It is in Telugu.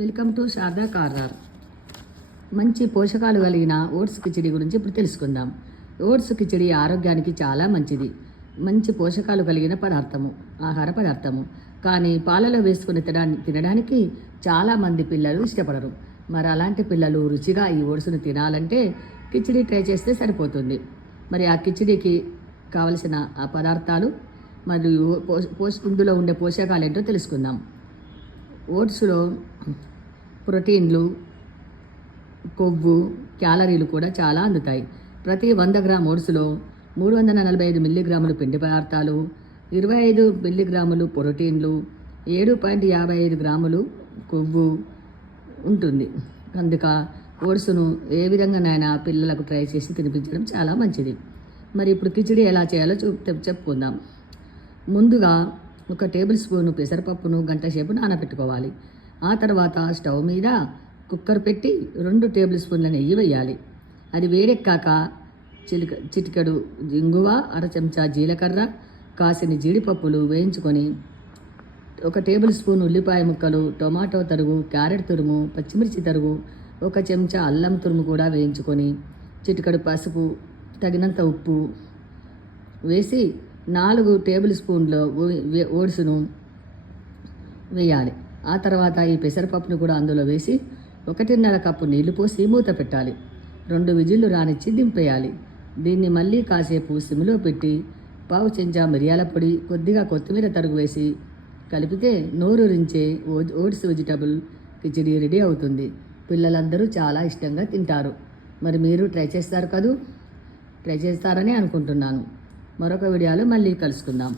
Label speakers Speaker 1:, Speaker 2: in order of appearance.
Speaker 1: Welcome to Sharada corner. మంచి పోషకాలు కలిగిన ఓట్స్ కిచిడి గురించి ఇప్పుడు తెలుసుకుందాం. ఓట్స్ కిచిడి ఆరోగ్యానికి చాలా మంచిది. మంచి పోషకాలు కలిగిన పదార్థము ఆహార పదార్థము. కానీ పాలలో వేసుకుని తినడానికి తినడానికి చాలామంది పిల్లలు ఇష్టపడరు. మరి అలాంటి పిల్లలు రుచిగా ఈ ఓట్స్ను తినాలంటే కిచిడి ట్రై చేస్తే సరిపోతుంది. మరి ఆ కిచిడికి కావలసిన ఆ పదార్థాలు మరియు పోష ఇందులో ఉండే పోషకాలు ఏంటో తెలుసుకుందాం. ఓట్స్లో ప్రోటీన్లు కొవ్వు క్యాలరీలు కూడా చాలా అందుతాయి. ప్రతి వంద గ్రామ్ ఓట్స్లో మూడు వందల నలభై ఐదు మిల్లీగ్రాములు పిండి పదార్థాలు ఇరవై ఐదు మిల్లీగ్రాములు ప్రోటీన్లు ఏడు పాయింట్ యాభై ఐదు గ్రాములు కొవ్వు ఉంటుంది. అందుక ఓట్స్ను ఏ విధంగానైనా పిల్లలకు ట్రై చేసి తినిపించడం చాలా మంచిది. మరి ఇప్పుడు కిచిడి ఎలా చేయాలో చూ చెప్పుకుందాం. ముందుగా ఒక టేబుల్ స్పూను పెసరపప్పును గంట సేపు నానబెట్టుకోవాలి. ఆ తర్వాత స్టవ్ మీద కుక్కర్ పెట్టి రెండు టేబుల్ స్పూన్ల నెయ్యి వేయాలి. అది వేడెక్కాక చిలిక చిటికెడు ఇంగువ అర చెంచా జీలకర్ర కాసిని జీడిపప్పులు వేయించుకొని ఒక టేబుల్ స్పూన్ ఉల్లిపాయ ముక్కలు టొమాటో తరుగు క్యారెట్ తురుము పచ్చిమిర్చి తరుగు ఒక చెంచా అల్లం తురుము కూడా వేయించుకొని చిటికడు పసుపు తగినంత ఉప్పు వేసి నాలుగు టేబుల్ స్పూన్ల వే- ఓట్స్ను వేయాలి. ఆ తర్వాత ఈ పెసరపప్పును కూడా అందులో వేసి ఒకటిన్నర కప్పు నీళ్ళు పోసి మూత పెట్టాలి. రెండు విజిల్లు రానిచ్చి దింపేయాలి. దీన్ని మళ్ళీ కాసేపు సిమ్లో పెట్టి పావు చెంచా మిరియాల పొడి కొద్దిగా కొత్తిమీర తరుగు వేసి కలిపితే నోరూరించే ఓ- ఓట్స్ వెజిటబుల్ కిచిడి రెడీ అవుతుంది. పిల్లలందరూ చాలా ఇష్టంగా తింటారు. మరి మీరు ట్రై చేస్తారు కదూ? ట్రై చేస్తారని అనుకుంటున్నాను. మరొక వీడియోలో మళ్ళీ కలుసుకుందాం.